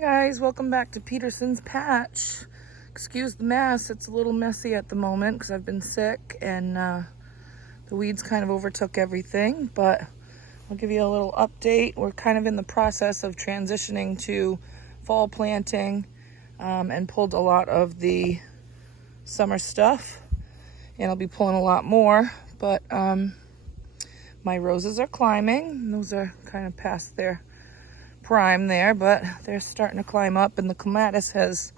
Guys, welcome back to Peterson's Patch. Excuse the mess, it's a little messy at the moment because I've been sick and the weeds kind of overtook everything, but I'll give you a little update. We're kind of in the process of transitioning to fall planting and pulled a lot of the summer stuff, and I'll be pulling a lot more, but my roses are climbing. Those are kind of past their prime there, but they're starting to climb up, and the clematis has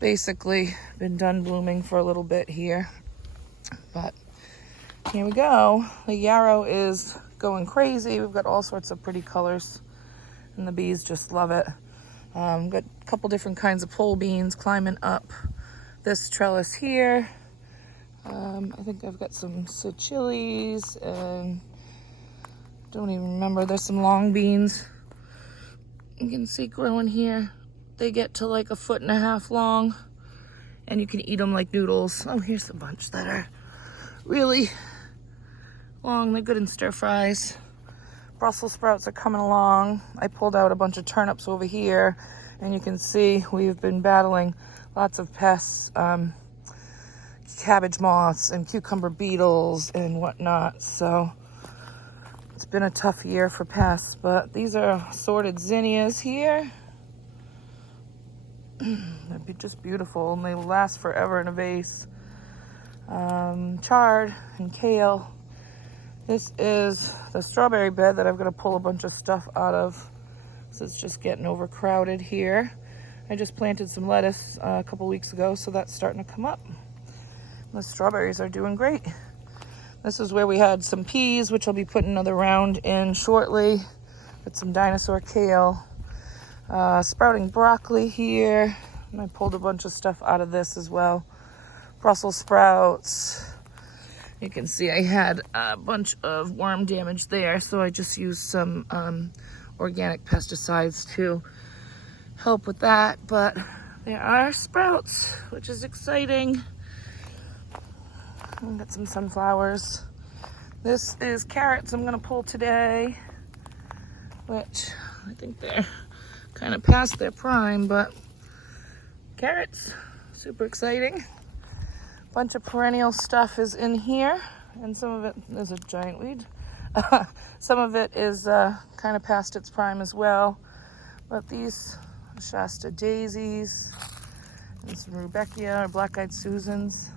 basically been done blooming for a little bit here. But here we go. The yarrow is going crazy. We've got all sorts of pretty colors and the bees just love it. Got a couple different kinds of pole beans climbing up this trellis here. I think I've got some chilies and don't even remember. There's some long beans. You can see growing here. They get to like 1.5 feet long and you can eat them like noodles. Oh, here's a bunch that are really long. They're good in stir fries. Brussels sprouts are coming along. I pulled out a bunch of turnips over here and you can see we've been battling lots of pests, cabbage moths and cucumber beetles and whatnot. So it's been a tough year for pests, but these are assorted zinnias here. They'd be just beautiful and they will last forever in a vase. Chard and kale. This is the strawberry bed that I've got to pull a bunch of stuff out of. So it's just getting overcrowded here. I just planted some lettuce a couple weeks ago, so that's starting to come up. The strawberries are doing great. This is where we had some peas, which I'll be putting another round in shortly. Got some dinosaur kale. Sprouting broccoli here. And I pulled a bunch of stuff out of this as well. Brussels sprouts. You can see I had a bunch of worm damage there, so I just used some organic pesticides to help with that. But there are sprouts, which is exciting. I've got some sunflowers. This is carrots I'm gonna pull today, which I think they're kind of past their prime, but carrots, super exciting. Bunch of perennial stuff is in here, and some of it is a giant weed. Some of it is kind of past its prime as well, but these Shasta daisies and some Rudbeckia or black-eyed Susans.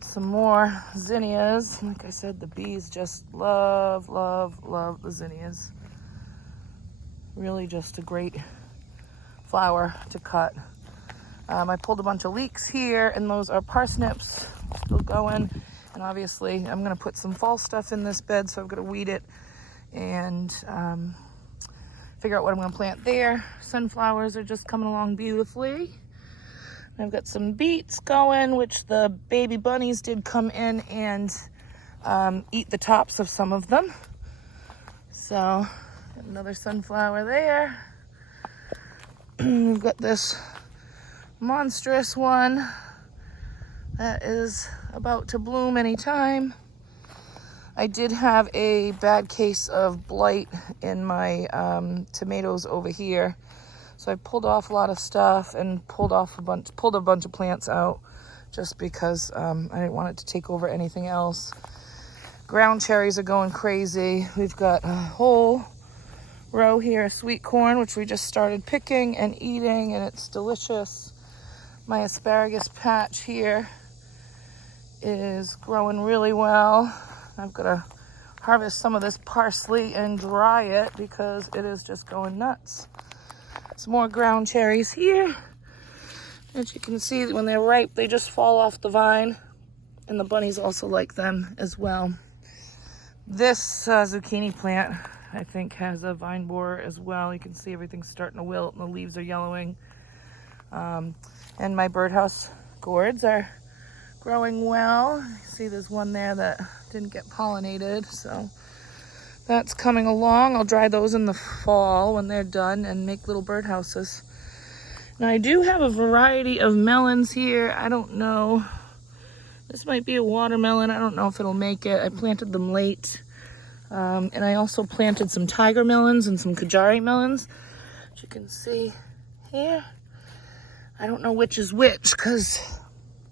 Some more zinnias. Like I said, the bees just love the zinnias. Really just a great flower to cut. I pulled a bunch of leeks here, and those are parsnips, still going. And obviously, I'm going to put some fall stuff in this bed, so I'm going to weed it and figure out what I'm going to plant there. Sunflowers are just coming along beautifully. I've got some beets going, which the baby bunnies did come in and eat the tops of some of them. So, got another sunflower there. We've got this monstrous one that is about to bloom anytime. I did have a bad case of blight in my tomatoes over here. So I pulled off a lot of stuff and pulled a bunch of plants out just because I didn't want it to take over anything else. Ground cherries are going crazy. We've got a whole row here of sweet corn, which we just started picking and eating, and it's delicious. My asparagus patch here is growing really well. I've got to harvest some of this parsley and dry it because it is just going nuts. Some more ground cherries here. As you can see, when they're ripe, they just fall off the vine. And the bunnies also like them as well. This zucchini plant, I think, has a vine borer as well. You can see everything's starting to wilt and the leaves are yellowing. And my birdhouse gourds are growing well. You see there's one there that didn't get pollinated, so that's coming along. I'll dry those in the fall when they're done and make little birdhouses. Now I do have a variety of melons here. I don't know. This might be a watermelon. I don't know if it'll make it. I planted them late. And I also planted some tiger melons and some Kajari melons Which you can see here. I don't know which is which because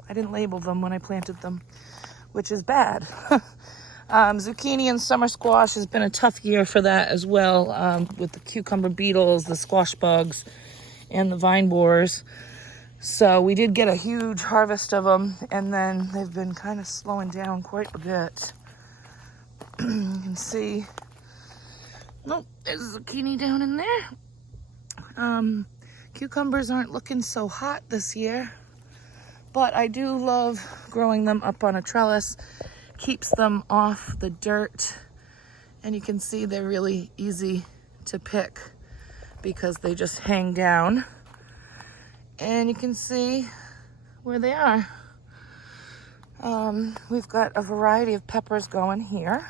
I didn't label them when I planted them, which is bad. Zucchini and summer squash has been a tough year for that as well, with the cucumber beetles, the squash bugs, and the vine borers. So we did get a huge harvest of them, and then they've been kind of slowing down quite a bit. You can see, nope, there's zucchini down in there. Cucumbers aren't looking so hot this year, but I do love growing them up on a trellis. Keeps them off the dirt, and you can see they're really easy to pick because they just hang down, and you can see where they are. We've got a variety of peppers going here.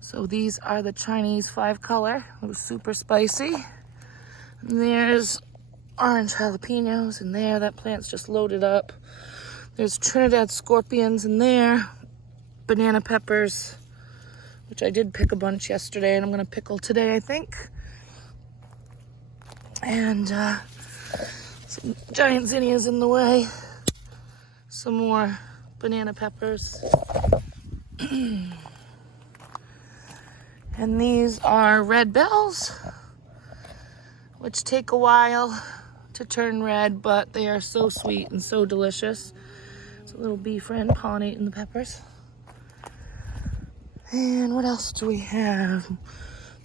So these are the Chinese 5-color. It was super spicy. And there's orange jalapenos in there. That plant's just loaded up. There's Trinidad scorpions in there. Banana peppers, which I did pick a bunch yesterday, and I'm gonna pickle today, I think. And some giant zinnias in the way. Some more banana peppers. And these are red bells, which take a while to turn red, but they are so sweet and so delicious. It's a little bee friend pollinating the peppers. And what else do we have?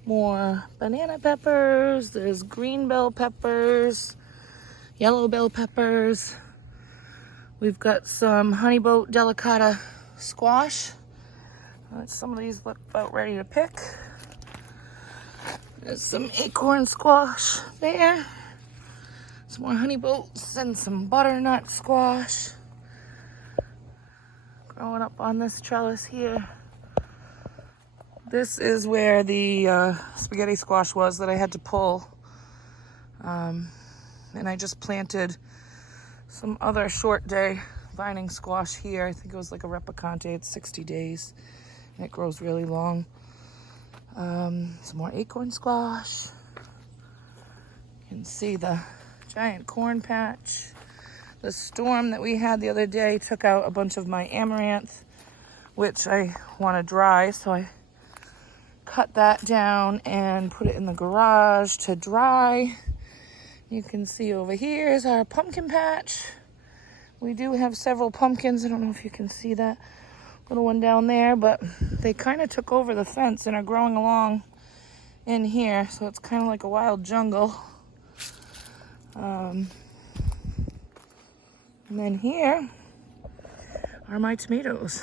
More banana peppers. There's green bell peppers, yellow bell peppers. We've got some honeyboat delicata squash. Some of these look about ready to pick. There's some acorn squash there. Some more honey boats and some butternut squash growing up on this trellis here. This is where the spaghetti squash was that I had to pull. And I just planted some other short day vining squash here. I think it was like a replicante. It's 60 days. And it grows really long. Some more acorn squash. You can see the giant corn patch. The storm that we had the other day took out a bunch of my amaranth, which I want to dry, so I cut that down and put it in the garage to dry. You can see over here is our pumpkin patch. We do have several pumpkins. I don't know if you can see that little one down there, but they kind of took over the fence and are growing along in here, so it's kind of like a wild jungle. And then here are my tomatoes,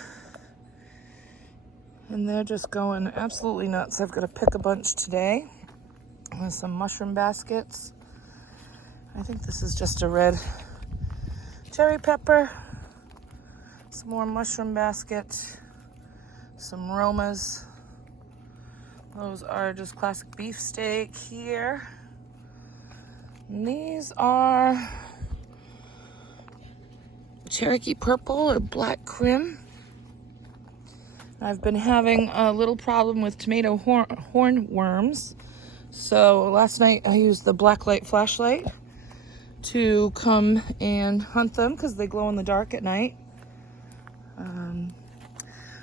and they're just going absolutely nuts. I've got to pick a bunch today with some mushroom baskets. I think this is just a red cherry pepper. Some more mushroom basket, some Romas. Those are just classic beefsteak here. And these are Cherokee purple or black crim. I've been having a little problem with tomato hornworms. So last night I used the black light flashlight to come and hunt them because they glow in the dark at night.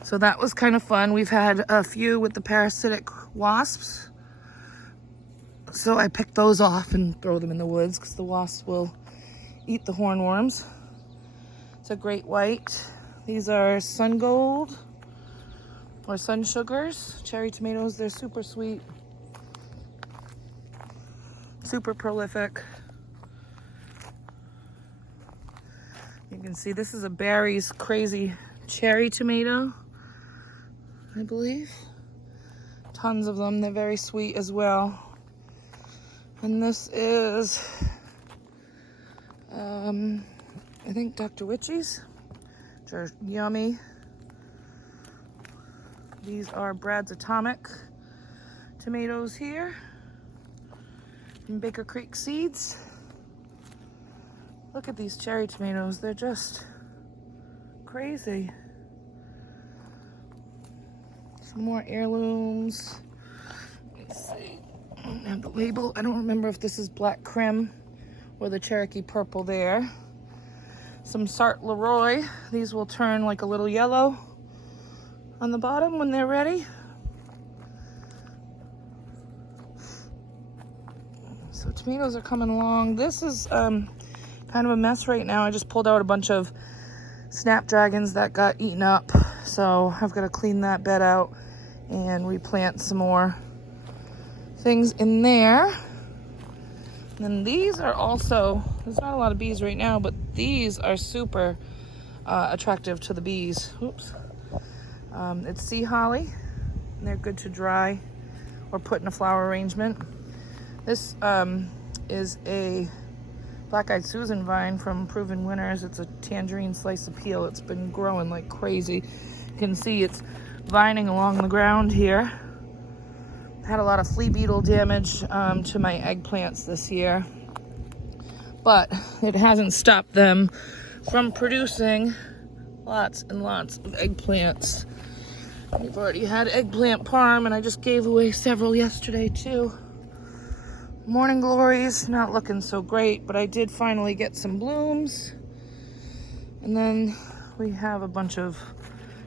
So that was kind of fun. We've had a few with the parasitic wasps. So I picked those off and throw them in the woods because the wasps will eat the hornworms. It's a great white. These are sun gold or sun sugars, cherry tomatoes. They're super sweet, super prolific. You can see this is a Barry's Crazy cherry tomato, I believe. Tons of them. They're very sweet as well. And this is, I think Dr. Witchy's, which are yummy. These are Brad's Atomic tomatoes here. And Baker Creek seeds. Look at these cherry tomatoes. They're just crazy. Some more heirlooms. Let's see. I have the label. I don't remember if this is Black Crim or the Cherokee Purple there. Some Sartre Leroy. These will turn like a little yellow on the bottom when they're ready. So tomatoes are coming along. This is kind of a mess right now. I just pulled out a bunch of snapdragons that got eaten up. So I've got to clean that bed out and replant some more things in there. And then these are also, there's not a lot of bees right now, but these are super attractive to the bees. Oops. It's sea holly, and they're good to dry or put in a flower arrangement. This is a Black-Eyed Susan vine from Proven Winners. It's a tangerine slice of peel. It's been growing like crazy. You can see it's vining along the ground here. Had a lot of flea beetle damage to my eggplants this year, but it hasn't stopped them from producing lots and lots of eggplants. We've already had eggplant parm, and I just gave away several yesterday too. Morning glories, not looking so great, but I did finally get some blooms. And then we have a bunch of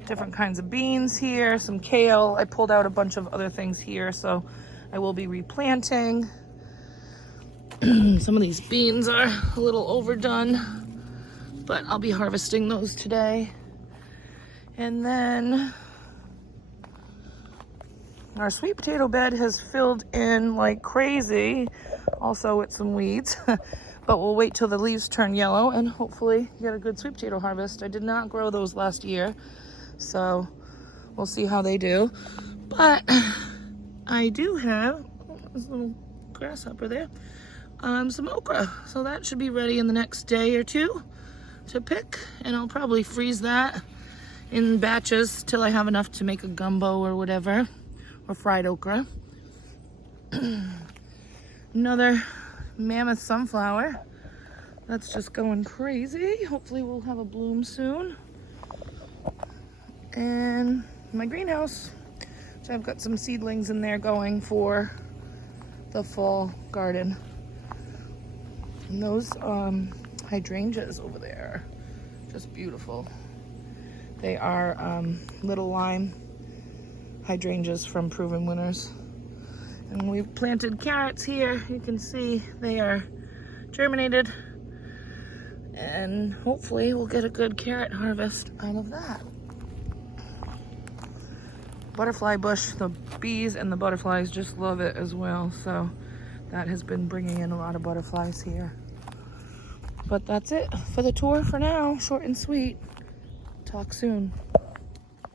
different kinds of beans here, some kale. I pulled out a bunch of other things here, so I will be replanting. Some of these beans are a little overdone, but I'll be harvesting those today. And then our sweet potato bed has filled in like crazy, also with some weeds. But we'll wait till the leaves turn yellow and hopefully get a good sweet potato harvest. I did not grow those last year, so we'll see how they do. But I do have this little grasshopper there, some okra. So that should be ready in the next day or two to pick, and I'll probably freeze that in batches till I have enough to make a gumbo or whatever, or fried okra. Another mammoth sunflower that's just going crazy. Hopefully we'll have a bloom soon. And my greenhouse, so I've got some seedlings in there going for the fall garden. And those hydrangeas over there, just beautiful. They are little lime hydrangeas from Proven Winners. And we planted carrots here. You can see they are germinated, and hopefully we'll get a good carrot harvest out of that. Butterfly bush, the bees and the butterflies just love it as well, so that has been bringing in a lot of butterflies here. But that's it for the tour for now, short and sweet. Talk soon.